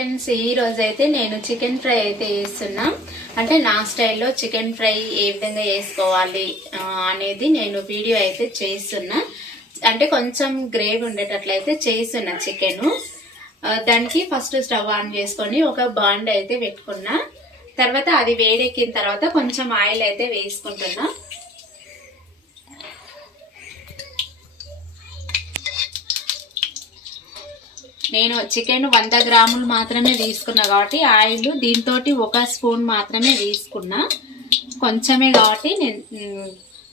Friends ఈ రోజు అయితే నేను చికెన్ ఫ్రై అయితే చేస్తున్నా. అంటే నా స్టైల్లో చికెన్ ఫ్రై ఏ విధంగా వేసుకోవాలి అనేది నేను వీడియో అయితే చేస్తున్నా. అంటే కొంచెం గ్రేవీ ఉండేటట్లయితే చేస్తున్నా చికెన్. దానికి ఫస్ట్ స్టవ్ ఆన్ చేసుకొని ఒక బాండ్ అయితే పెట్టుకున్నా. తర్వాత అది వేడెక్కిన తర్వాత కొంచెం ఆయిల్ అయితే వేసుకుంటున్నా. నేను చికెన్ వంద గ్రాములు మాత్రమే తీసుకున్నా కాబట్టి ఆయిల్ దీంతో ఒక స్పూన్ మాత్రమే తీసుకున్నా. కొంచెమే కాబట్టి నేను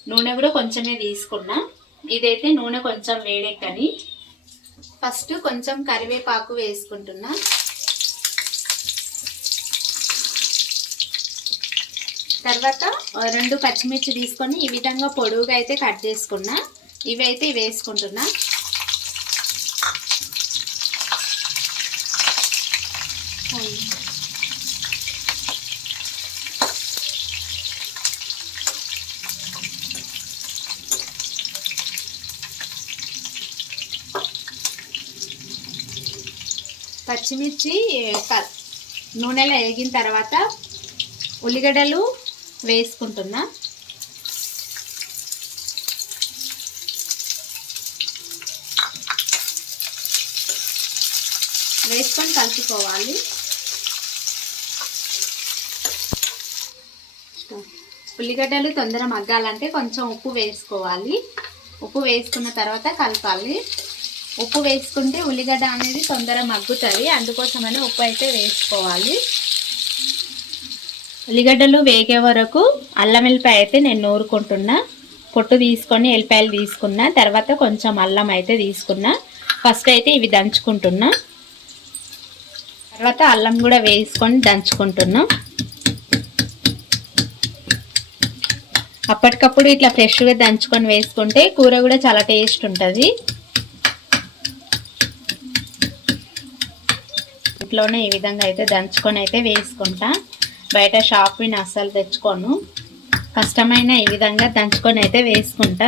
నూనె కూడా కొంచెమే తీసుకున్నా. ఇదైతే నూనె కొంచెం వేడెక్కని. ఫస్ట్ కొంచెం కరివేపాకు వేసుకుంటున్నా. తర్వాత రెండు పచ్చిమిర్చి తీసుకొని ఈ విధంగా పొడువుగా అయితే కట్ చేసుకున్నా. ఇవైతే వేసుకుంటున్నా. పచ్చిమిర్చి నూనెలో వేగిన తర్వాత ఉల్లిగడ్డలు వేసుకుంటున్నా. వేసుకొని కలుపుకోవాలి. ఉల్లిగడ్డలు తొందర మగ్గాలంటే కొంచెం ఉప్పు వేసుకోవాలి. ఉప్పు వేసుకున్న తర్వాత కలపాలి. ఉప్పు వేసుకుంటే ఉల్లిగడ్డ అనేది తొందర మగ్గుతుంది. అందుకోసమని ఉప్పు అయితే వేసుకోవాలి. ఉల్లిగడ్డలు వేగే వరకు అల్లం వెల్లిపాయ అయితే నేను నూరుకుంటున్నా. పొట్టు తీసుకొని ఎల్లిపాయలు తీసుకున్నా. తర్వాత కొంచెం అల్లం అయితే తీసుకున్నా. ఫస్ట్ అయితే ఇవి దంచుకుంటున్నా. తర్వాత అల్లం కూడా వేసుకొని దంచుకుంటున్నాం. అప్పటికప్పుడు ఇట్లా ఫ్రెష్గా దంచుకొని వేసుకుంటే కూర కూడా చాలా టేస్ట్ ఉంటుంది. ఇంట్లోనే ఈ విధంగా అయితే దంచుకొని అయితే వేసుకుంటా. బయట షాప్ నేను అస్సలు తెచ్చుకోను. కష్టమైన ఈ విధంగా దంచుకొని అయితే వేసుకుంటా.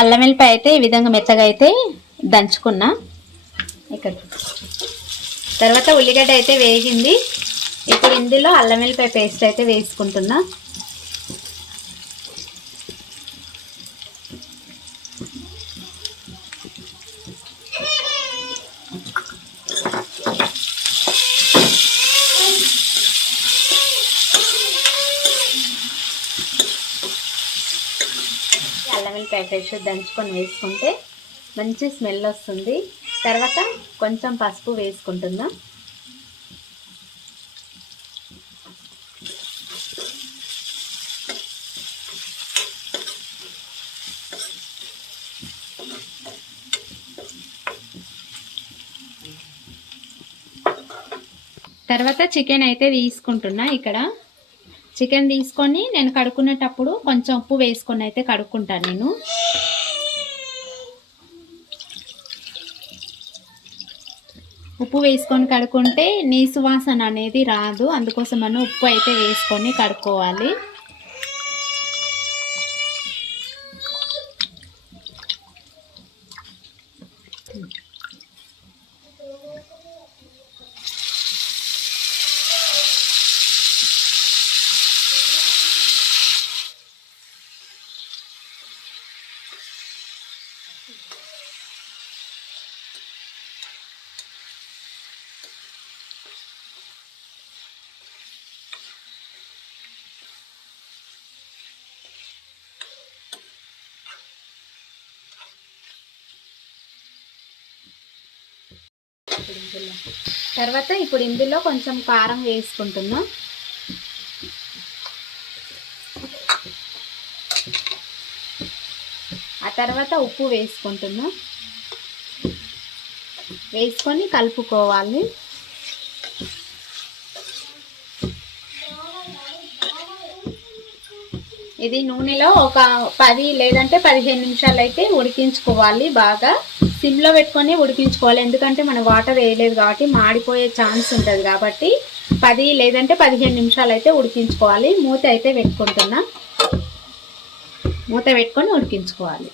అల్లం వెల్లిపాయ అయితే ఈ విధంగా మెత్తగా అయితే దంచుకున్నా. ఇక్కడ. తర్వాత ఉల్లిగడ్డ అయితే వేగింది. ఇప్పుడు ఇందులో అల్లం వెల్లిపాయ పేస్ట్ అయితే వేసుకుంటున్నా. అల్లం వెల్లిపాయ పేస్ట్ దంచుకొని వేసుకుంటే మంచి స్మెల్ వస్తుంది. తర్వాత కొంచెం పసుపు వేసుకుంటుందా తర్వాత చికెన్ అయితే తీసుకుంటున్నా ఇక్కడ. చికెన్ తీసుకొని నేను కడుక్కునేటప్పుడు కొంచెం ఉప్పు వేసుకొని అయితే కడుక్కుంటాను నేను. ఉప్పు వేసుకొని కడుక్కుంటే నీసు వాసన అనేది రాదు. అందుకోసం మనం ఉప్పు అయితే వేసుకొని కడుక్కోవాలి. తర్వాత ఇప్పుడు ఇందులో కొంచెం కారం వేసుకుంటున్నాం. ఆ తర్వాత ఉప్పు వేసుకుంటున్నాం. వేసుకొని కలుపుకోవాలి. ఇది నూనెలో ఒక పది లేదంటే పదిహేను నిమిషాలు అయితే ఉడికించుకోవాలి బాగా. సిమ్లో పెట్టుకొని ఉడికించుకోవాలి. ఎందుకంటే మనం వాటర్ వేయలేదు కాబట్టి మాడిపోయే ఛాన్స్ ఉంటుంది కాబట్టి పది లేదంటే పదిహేను నిమిషాలు అయితే ఉడికించుకోవాలి. మూత అయితే పెట్టుకుంటున్నా. మూత పెట్టుకొని ఉడికించుకోవాలి.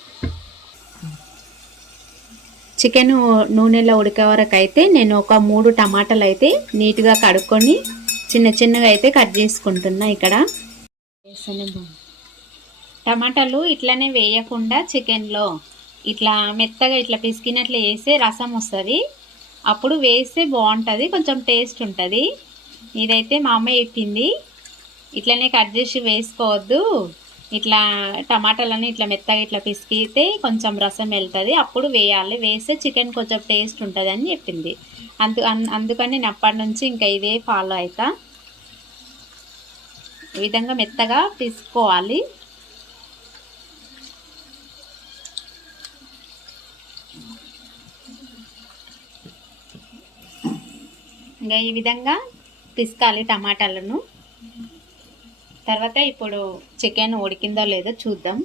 చికెన్ నూనెలో ఉడికే వరకు అయితే నేను ఒక మూడు టమాటాలు అయితే నీట్గా కడుక్కొని చిన్న చిన్నగా అయితే కట్ చేసుకుంటున్నా ఇక్కడ. టమాటాలు ఇట్లానే వేయకుండా చికెన్లో ఇట్లా మెత్తగా ఇట్లా పిసికినట్లు వేస్తే రసం వస్తుంది. అప్పుడు వేస్తే బాగుంటుంది కొంచెం టేస్ట్ ఉంటుంది. ఇదైతే మా అమ్మ చెప్పింది. ఇట్లనే కట్ చేసి వేసుకోవద్దు. ఇట్లా టమాటాలని ఇట్లా మెత్తగా ఇట్లా పిసికితే కొంచెం రసం వెళ్తుంది. అప్పుడు వేయాలి. వేస్తే చికెన్ కొంచెం టేస్ట్ ఉంటుంది అని చెప్పింది. అందు అందుకని నేను అప్పటి నుంచి ఇంకా ఇదే ఫాలో అవుతా ఈ విధంగా మెత్తగా పిసుకోవాలి. ఇంకా ఈ విధంగా పిసకాలి టమాటాలను. తర్వాత ఇప్పుడు చికెన్ ఉడికిందో లేదో చూద్దాం.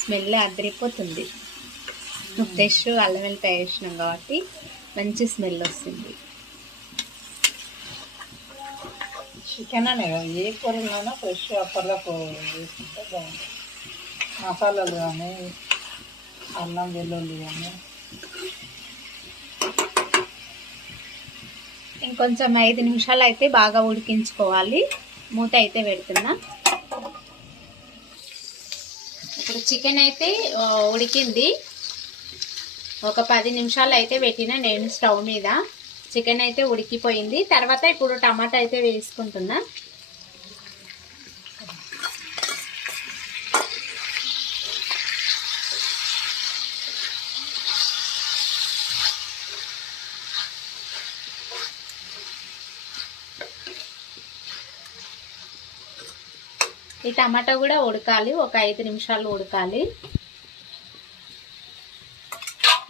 స్మెల్ అదిరిపోతుంది. ఫ్రెష్ అల్లం వెల్లిపాయ వేసినాం కాబట్టి మంచి స్మెల్ వస్తుంది. చికెన్ అనే కదా ఏ కూరలోనైనా ఫ్రెష్ అప్పర్లో వేసుకుంటే బాగుంటుంది. మసాలాలు కానీ అల్లం వెల్లుల్లి కానీ. ఇంకొంచెం ఐదు నిమిషాలు అయితే బాగా ఉడికించుకోవాలి. మూత అయితే పెడుతున్నా. ఇప్పుడు చికెన్ అయితే ఉడికింది. ఒక పది నిమిషాలు అయితే పెట్టిన నేను స్టవ్ మీద. చికెన్ అయితే ఉడికిపోయింది. తర్వాత ఇప్పుడు టమాటా అయితే వేసుకుంటున్నా. ఈ టమాటా కూడా ఉడకాలి. ఒక ఐదు నిమిషాలు ఉడకాలి.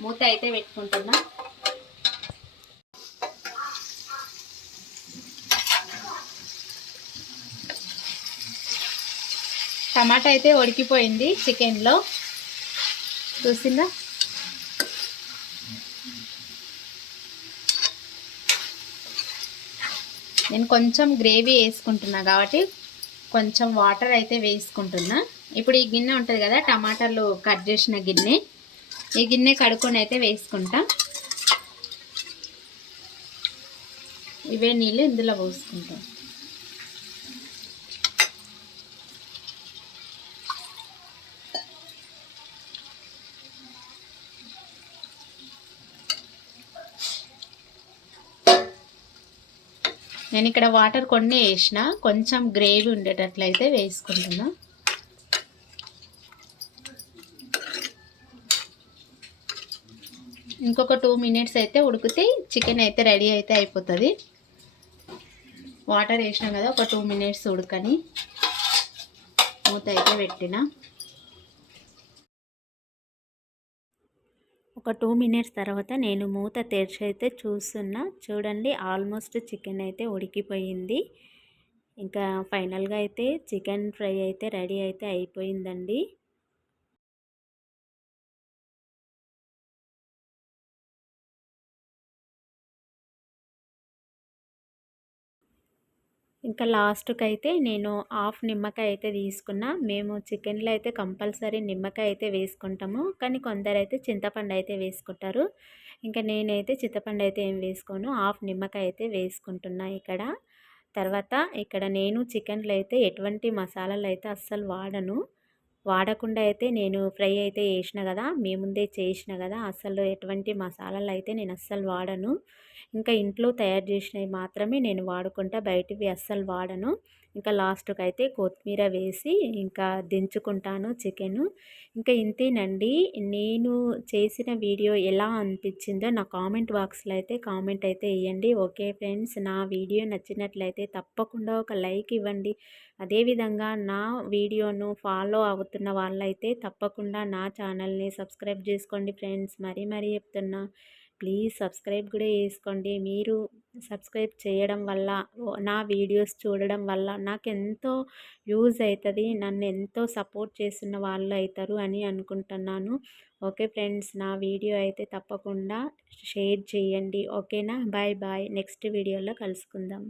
మూత అయితే పెట్టుకుంటున్నా. టమాటా అయితే ఉడికిపోయింది చికెన్లో. చూసిందా? నేను కొంచెం గ్రేవీ వేసుకుంటున్నా కాబట్టి కొంచెం వాటర్ అయితే వేసుకుంటున్నా. ఇప్పుడు ఈ గిన్నె ఉంటుంది కదా టమాటాలు కట్ చేసిన గిన్నె. ఈ గిన్నె కడుక్కొని అయితే వేసుకుంటాం. ఇవే నీళ్ళు ఇందులో పోసుకుంటాం. నేను ఇక్కడ వాటర్ కొన్ని వేసిన కొంచెం గ్రేవీ ఉండేటట్లయితే వేసుకుంటున్నా. ఇంకొక టూ మినిట్స్ అయితే ఉడికితే చికెన్ అయితే రెడీ అయితే అయిపోతుంది. వాటర్ వేసినాం కదా ఒక టూ మినిట్స్ ఉడకని మూత అయితే పెట్టిన. ఒక టూ మినిట్స్ తర్వాత నేను మూత తెరిచి అయితే చూస్తున్నా. చూడండి ఆల్మోస్ట్ చికెన్ అయితే ఉడికిపోయింది. ఇంకా ఫైనల్గా అయితే చికెన్ ఫ్రై అయితే రెడీ అయితే అయిపోయిందండి. ఇంకా లాస్ట్కి అయితే నేను హాఫ్ నిమ్మకాయ అయితే తీసుకున్నా. మేము చికెన్లో అయితే కంపల్సరీ నిమ్మకాయ అయితే వేసుకుంటాము. కానీ కొందరు అయితే చింతపండు అయితే వేసుకుంటారు. ఇంకా నేనైతే చింతపండు అయితే ఏం వేసుకోను. హాఫ్ నిమ్మకాయ అయితే వేసుకుంటున్నా ఇక్కడ. తర్వాత ఇక్కడ నేను చికెన్లో అయితే ఎటువంటి మసాలాలు అయితే అస్సలు వాడను. వాడకుండా అయితే నేను ఫ్రై అయితే చేసిన కదా మీ ముందే చేసిన కదా అసలు ఎటువంటి మసాలాలు అయితే నేను అస్సలు వాడను. ఇంకా ఇంట్లో తయారు చేసినవి మాత్రమే నేను వాడుకుంటా. బయటివి అస్సలు వాడను. ఇంకా లాస్ట్కి అయితే కొత్తిమీర వేసి ఇంకా దించుకుంటాను చికెను. ఇంకా ఇంతేనండి. నేను చేసిన వీడియో ఎలా అనిపించిందో నా కామెంట్ బాక్స్లో అయితే కామెంట్ అయితే ఇవ్వండి ఓకే ఫ్రెండ్స్ నా వీడియో నచ్చినట్లయితే తప్పకుండా ఒక లైక్ ఇవ్వండి. అదేవిధంగా నా వీడియోను ఫాలో అవుతున్న వాళ్ళైతే తప్పకుండా నా ఛానల్ని సబ్స్క్రైబ్ చేసుకోండి ఫ్రెండ్స్. మరీ మరీ చెప్తున్నా. ప్లీజ్ సబ్స్క్రైబ్ కూడా చేసుకోండి. మీరు సబ్స్క్రైబ్ చేయడం వల్ల నా వీడియోస్ చూడడం వల్ల నాకు ఎంతో యూజ్ అవుతుంది నన్ను ఎంతో సపోర్ట్ చేస్తున్న వాళ్ళు అవుతారు అని అనుకుంటున్నాను. ఓకే ఫ్రెండ్స్ నా వీడియో అయితే తప్పకుండా షేర్ చేయండి. ఓకేనా? Bye bye. నెక్స్ట్ వీడియోలో కలుసుకుందాం.